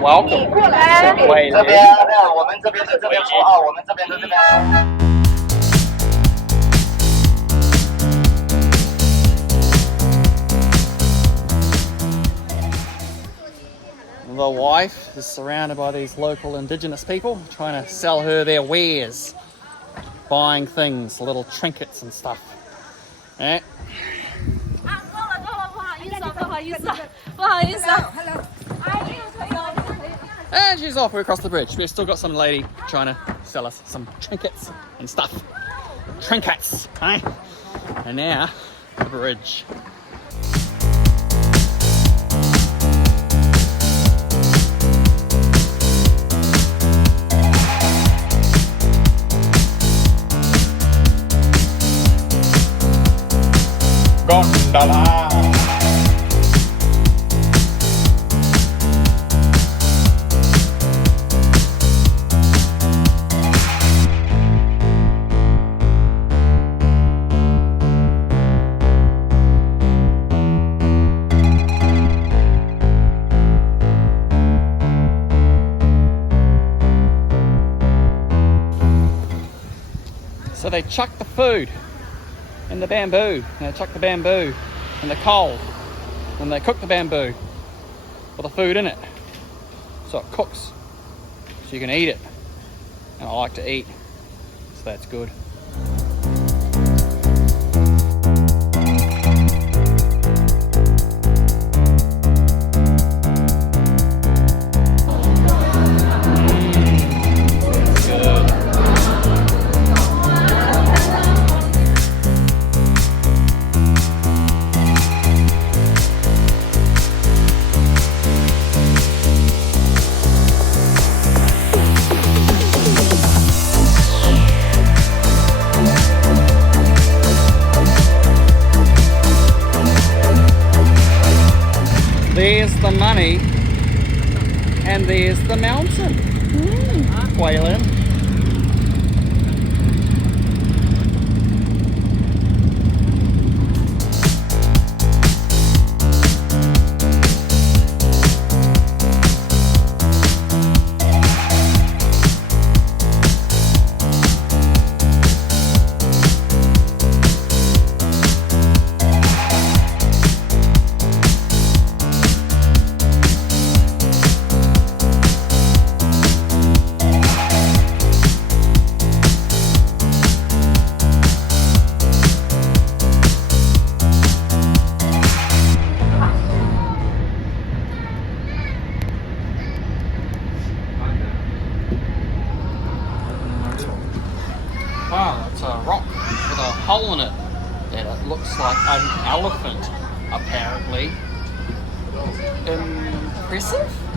Welcome. Wait, the wife is surrounded by these local indigenous people trying to sell her their wares, buying things, little trinkets and stuff. Eh? And she's off across the bridge. We've still got some lady trying to sell us some trinkets and stuff. Trinkets, eh? And now, the bridge. Gondola. So they chuck the food in the bamboo, and they chuck the bamboo in the coal, and they cook the bamboo with the food in it, so it cooks, so you can eat it. And I like to eat, so that's good. There's the money, and there's the mountain. Guilin. Wow, it's a rock with a hole in it, and it looks like an elephant, apparently. Impressive?